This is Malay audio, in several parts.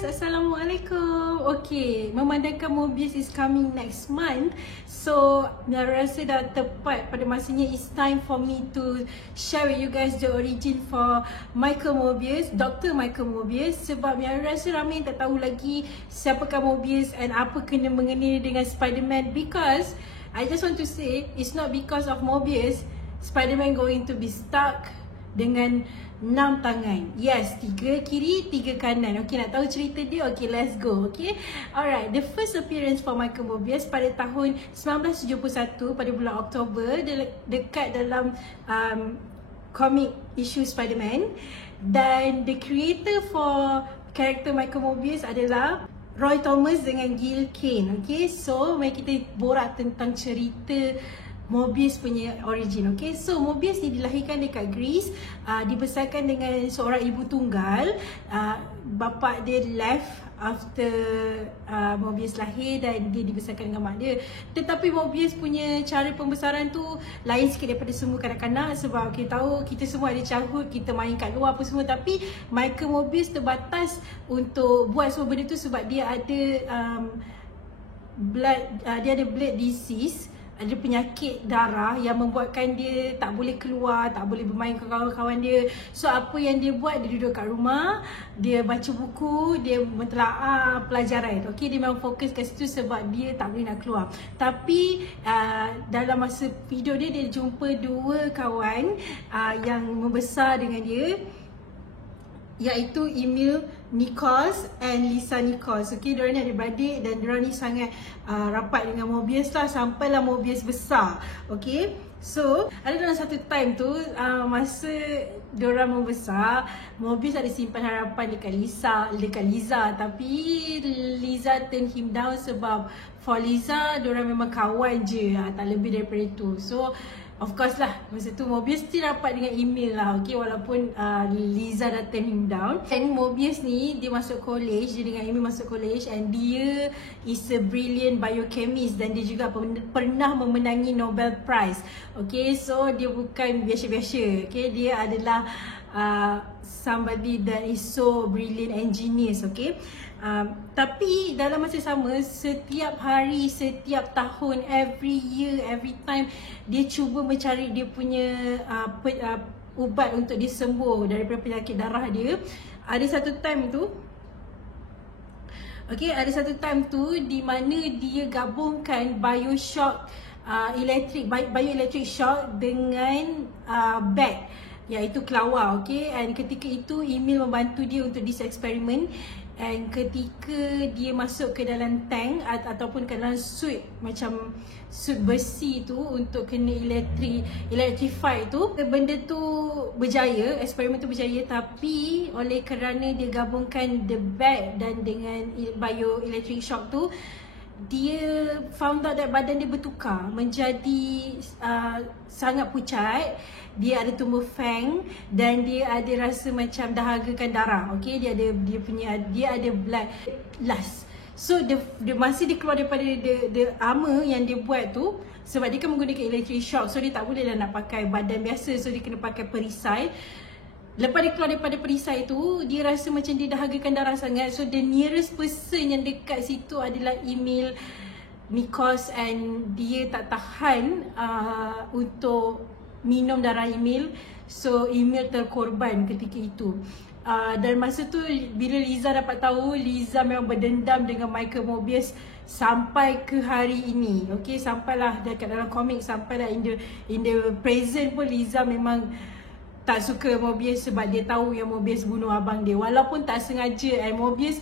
guys, Assalamualaikum. Okay, memandangkan Mobius is coming next month, so Mia rasa dah tepat pada masanya it's time for me to share with you guys the origin for Michael Mobius, Dr. Michael Mobius. Sebab Mia rasa ramai yang tak tahu lagi siapakah Mobius and apa kena mengenai dengan Spider-Man. Because I just want to say, it's not because of Mobius Spider-Man going to be stuck dengan 6 tangan. Yes, 3 kiri, 3 kanan. Okay, nak tahu cerita dia? Okay, let's go. Okay, alright. The first appearance for Michael Mobius pada tahun 1971 pada bulan Oktober, dekat dalam comic issue Spider-Man. Dan the creator for character Michael Mobius adalah Roy Thomas dengan Gil Kane. Okay, so mari kita borak tentang cerita Mobius punya origin. Okay, so Mobius ni dilahirkan dekat Greece, dibesarkan dengan seorang ibu tunggal. Bapa dia left after Mobius lahir dan dia dibesarkan dengan mak dia. Tetapi Mobius punya cara pembesaran tu lain sikit daripada semua kanak-kanak. Sebab kita tahu kita semua ada childhood, kita main kat luar apa semua. Tapi Michael Mobius terbatas untuk buat semua benda tu sebab dia ada dia ada blood disease, ada penyakit darah yang membuatkan dia tak boleh keluar, tak boleh bermain dengan kawan-kawan dia. So apa yang dia buat, dia duduk kat rumah, dia baca buku, dia mentelaah pelajaran. Okay, dia memang fokus kat situ sebab dia tak boleh nak keluar. Tapi dalam masa hidup dia, dia jumpa 2 kawan yang membesar dengan dia, iaitu Emil Nichols and Lisa Nichols. Okay, diorang ni adik-beradik dan diorang ni sangat rapat dengan Mobius lah sampailah Mobius besar. Okay, so ada dalam satu time tu, masa diorang membesar, Mobius ada simpan harapan dekat Liza, tapi Liza turn him down sebab for Liza, diorang memang kawan je, tak lebih daripada itu. So of course lah, masa tu Mobius still rapat dengan Emil lah. Okay, walaupun Liza dah turn him down. And Mobius ni, dia masuk college, dia dengan Emil masuk college, and dia is a brilliant biochemist dan dia juga pernah memenangi Nobel Prize. Okay, so dia bukan biasa-biasa. Okay, dia adalah somebody that is so brilliant and genius. Okay, tapi dalam masa sama, setiap hari, setiap tahun, every year, every time, dia cuba mencari dia punya ubat untuk dia sembuh daripada penyakit darah dia. Ada satu time tu, okay, ada satu time tu di mana dia gabungkan bioelectric shock dengan bat, iaitu kelawar. Okay, and ketika itu Emil membantu dia untuk this experiment. And ketika dia masuk ke dalam tank ataupun ke dalam suit, macam suit besi tu untuk kena electrify tu, benda tu berjaya, eksperimen tu berjaya. Tapi oleh kerana dia gabungkan the bat dan dengan bioelectric shock tu, dia found out that badan dia bertukar menjadi sangat pucat. Dia ada tumbuh fang dan dia ada rasa macam dahagakan darah. Okay, dia ada blood lust. So dia masih dia keluar daripada the armor yang dia buat tu, sebab dia kan menggunakan electric shock, so dia tak boleh lah nak pakai badan biasa, so dia kena pakai perisai. Lepas dia keluar daripada perisai tu, dia rasa macam dia dahagakan darah sangat. So the nearest person yang dekat situ adalah Emil Nichols, and dia tak tahan untuk minum darah Emil. So Emil terkorban ketika itu. Dan masa tu bila Liza dapat tahu, Liza memang berdendam dengan Michael Mobius sampai ke hari ini. Okay, sampailah dekat dalam komik, sampailah in the present pun Liza memang tak suka Mobius sebab dia tahu yang Mobius bunuh abang dia, walaupun tak sengaja. And Mobius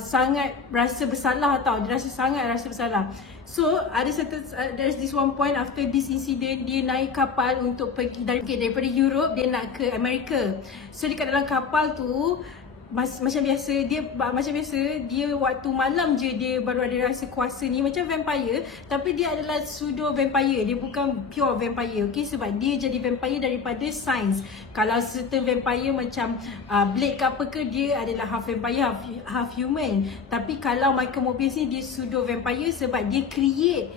sangat rasa bersalah tau, dia sangat rasa bersalah. So there's this one point after this incident, dia naik kapal untuk pergi daripada Europe, dia nak ke Amerika. So dekat dalam kapal tu, macam biasa dia waktu malam je dia baru ada rasa kuasa ni, macam vampire, tapi dia adalah pseudo vampire, dia bukan pure vampire. Okay, sebab dia jadi vampire daripada sains. Kalau certain vampire macam Blade ke apa ke, dia adalah half vampire half human. Tapi kalau Michael Mobius ni, dia pseudo vampire sebab dia create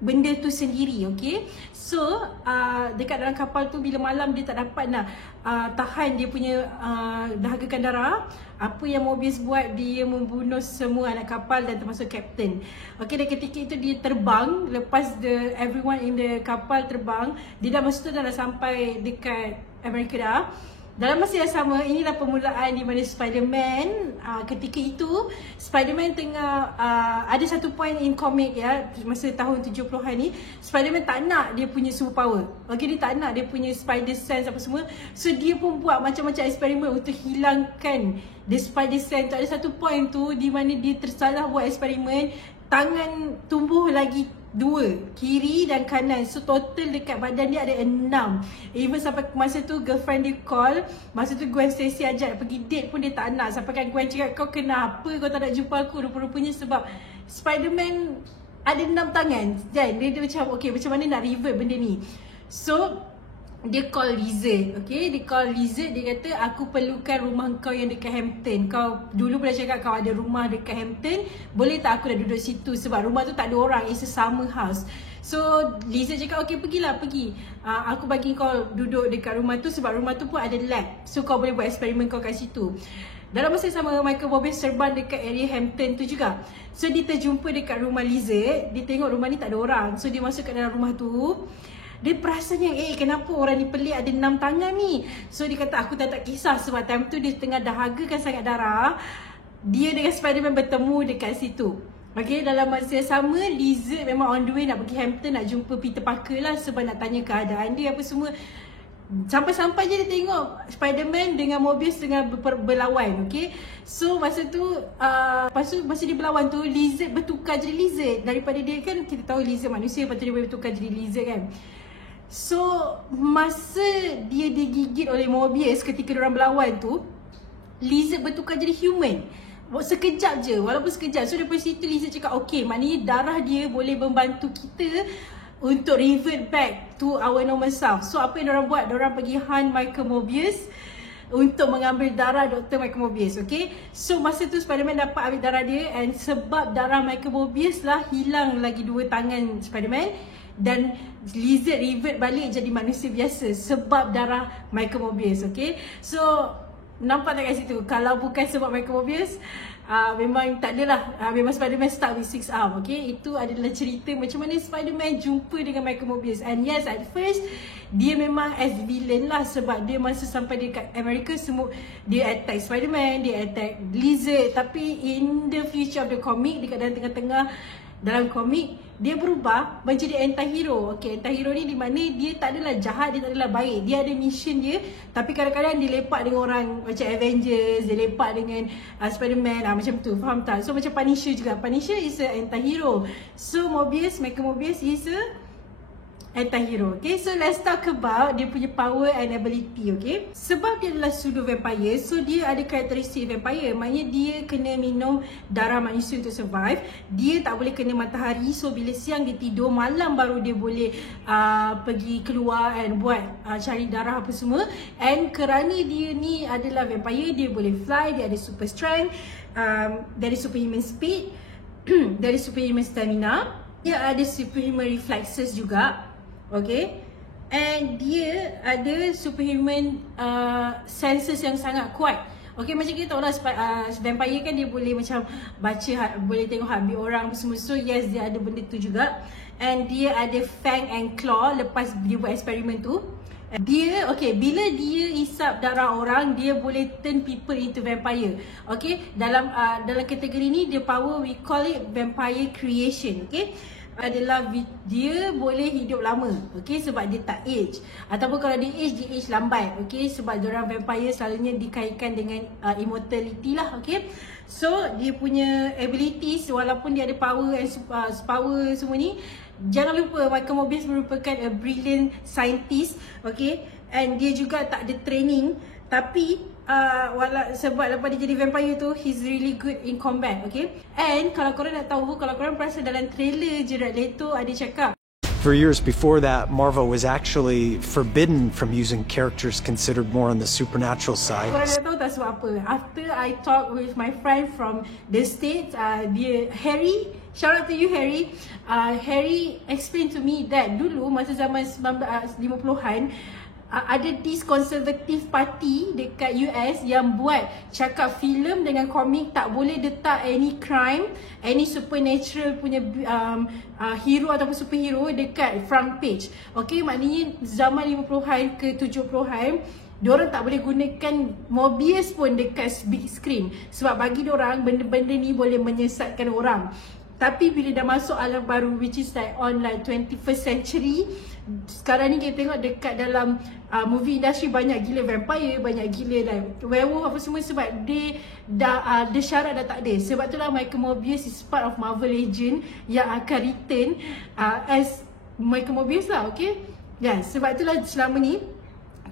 benda tu sendiri, okay. So dekat dalam kapal tu bila malam dia tak dapat nak tahan dia punya dahagakan darah, apa yang Mobius buat, dia membunuh semua anak kapal dan termasuk kapten. Okay, dan ketika itu dia terbang, lepas everyone in the kapal terbang, dia dah masa tu dah sampai dekat Amerika dah. Dalam masa yang sama, inilah permulaan di mana Spider-Man ketika itu Spider-Man tengah ada satu point in comic ya, masa tahun 70-an ni, Spider-Man tak nak dia punya superpower. Okay, dia tak nak dia punya spider sense apa semua. So dia pun buat macam-macam eksperimen untuk hilangkan the spider sense. Ada satu point tu di mana dia tersalah buat eksperimen, tangan tumbuh lagi 2, kiri dan kanan. So total dekat badan dia ada 6. Even sampai masa tu girlfriend dia call, masa tu Gwen Stacy ajak pergi date pun dia tak nak. Sampai kan Gwen cakap, kau kenapa kau tak nak jumpa aku? Rupa-rupanya sebab Spider-Man ada 6 tangan. Dan dia macam okay, macam mana nak revert benda ni. So dia call Lizard, okay. Dia call Lizard, dia kata aku perlukan rumah kau yang dekat Hampton. Kau dulu pernah cakap kau ada rumah dekat Hampton, boleh tak aku dah duduk situ? Sebab rumah tu tak ada orang, it's a summer house. So Lizard cakap okay, pergilah, pergi. Aku bagi kau duduk dekat rumah tu sebab rumah tu pun ada lab. So kau boleh buat eksperimen kau kat situ. Dalam masa sama, Michael Mobius terbang dekat area Hampton tu juga. So dia terjumpa dekat rumah Lizard, dia tengok rumah ni tak ada orang. So dia masuk kat dalam rumah tu, dia perasan yang kenapa orang ni pelik, ada 6 tangan ni. So dia kata aku tak kisah sebab time tu dia tengah dahagakan sangat darah. Dia dengan Spider-Man bertemu dekat situ. Okay, dalam masa yang sama, Lizard memang on the way nak pergi Hampton, nak jumpa Peter Parker lah sebab nak tanya keadaan dia apa semua. Sampai-sampai je dia tengok Spider-Man dengan Mobius tengah berlawan, okay. So masa tu, masa dia berlawan tu, Lizard bertukar jadi Lizard. Daripada dia kan, kita tahu Lizard manusia, lepas tu dia boleh bertukar jadi Lizard kan. So masa dia digigit oleh Mobius ketika diorang berlawan tu, Lizard bertukar jadi human. Sekejap je, walaupun sekejap. So daripada situ Lizard cakap okay, maknanya darah dia boleh membantu kita untuk revert back to our normal self. So apa yang diorang buat, diorang pergi hunt Michael Mobius untuk mengambil darah Dr. Michael Mobius, okay. So masa tu Spider-Man dapat ambil darah dia, and sebab darah Michael Mobius lah hilang lagi 2 tangan Spider-Man. Dan Lizard revert balik jadi manusia biasa sebab darah Michael Mobius, okay. So nampak tak kat situ, kalau bukan sebab Michael Mobius, memang tak adalah, memang Spider-Man start with 6 arm, okay. Itu adalah cerita macam mana Spider-Man jumpa dengan Michael Mobius. And yes, at first dia memang as villain lah sebab dia masa sampai dekat Amerika semua, dia attack Spider-Man, dia attack Lizard. Tapi in the future of the comic, dekat dalam tengah-tengah dalam komik, dia berubah menjadi anti-hero. Okay, anti-hero ni di mana dia tak adalah jahat, dia tak adalah baik. Dia ada mission dia, tapi kadang-kadang dia lepak dengan orang macam Avengers, dia lepak dengan Spider-Man, macam tu, faham tak? So macam Punisher juga. Punisher is a anti-hero. So Michael Mobius is a anti-hero. Okay, so let's talk about dia punya power and ability, okay. Sebab dia adalah pseudo vampire, so dia ada karakteristik vampire. Maknanya dia kena minum darah manusia untuk survive. Dia tak boleh kena matahari, so bila siang dia tidur, malam baru dia boleh pergi keluar and buat cari darah apa semua. And kerana dia ni adalah vampire, dia boleh fly, dia ada super strength, dari superhuman speed, dari superhuman stamina, dia ada superhuman reflexes juga. Okay, and dia ada superhuman senses yang sangat kuat. Okay, macam kita tahu lah vampire kan dia boleh macam baca, boleh tengok heartbeat orang semua. So yes, dia ada benda tu juga. And dia ada fang and claw lepas dia buat eksperimen tu. Dia, okay, bila dia isap darah orang, dia boleh turn people into vampire. Okay, dalam kategori ni, dia power, we call it vampire creation. Okay, adalah dia boleh hidup lama, okay, sebab dia tak age. Ataupun kalau dia age lambat, okay, sebab diorang vampire selalunya dikaitkan dengan immortality lah, okay. So dia punya abilities, walaupun dia ada power and power semua ni, jangan lupa Michael Mobius merupakan a brilliant scientist, okay. And dia juga tak ada training, tapi sebab lepas dia jadi vampire tu, he's really good in combat, okay. And kalau korang nak tahu, kalau korang perasan dalam trailer Jared Leto ada cakap, for years before that, Marvel was actually forbidden from using characters considered more on the supernatural side. Korang nak tahu tak sebab apa. After I talk with my friend from the States, dia Harry, shout out to you Harry. Harry explain to me that dulu masa zaman 1950-an ada this conservative party dekat US yang buat cakap filem dengan komik tak boleh letak any crime, any supernatural punya hero ataupun superhero dekat front page. Okay, maknanya zaman 50-an ke 70-an diorang tak boleh gunakan Mobius pun dekat big screen sebab bagi diorang benda-benda ni boleh menyesatkan orang. Tapi bila dah masuk alam baru, which is like on like 21st century, sekarang ni kita tengok dekat dalam movie industry banyak gila vampire, banyak gila like werewolf apa semua sebab dia dah the syarat dah tak ada. Sebab itulah Michael Mobius is part of Marvel Legend yang akan return as Michael Mobius lah, okay? Ya, sebab itulah selama ni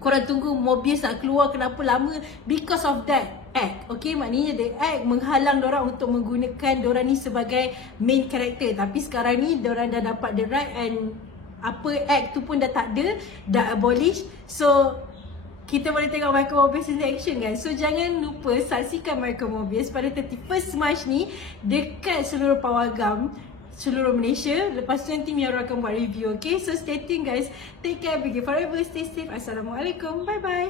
korang tunggu Mobius nak keluar kenapa lama, because of that act. Okay, maknanya the act menghalang dorang untuk menggunakan dorang ni sebagai main character. Tapi sekarang ni dorang dah dapat the right and apa act tu pun dah tak ada, dah abolish. So kita boleh tengok Michael Mobius in action guys. So jangan lupa saksikan Michael Mobius pada 31st March ni dekat seluruh pawagam seluruh Malaysia. Lepas tu nanti Mia akan buat review, okay? So stay tuned guys. Take care, be forever, stay safe. Assalamualaikum, bye bye.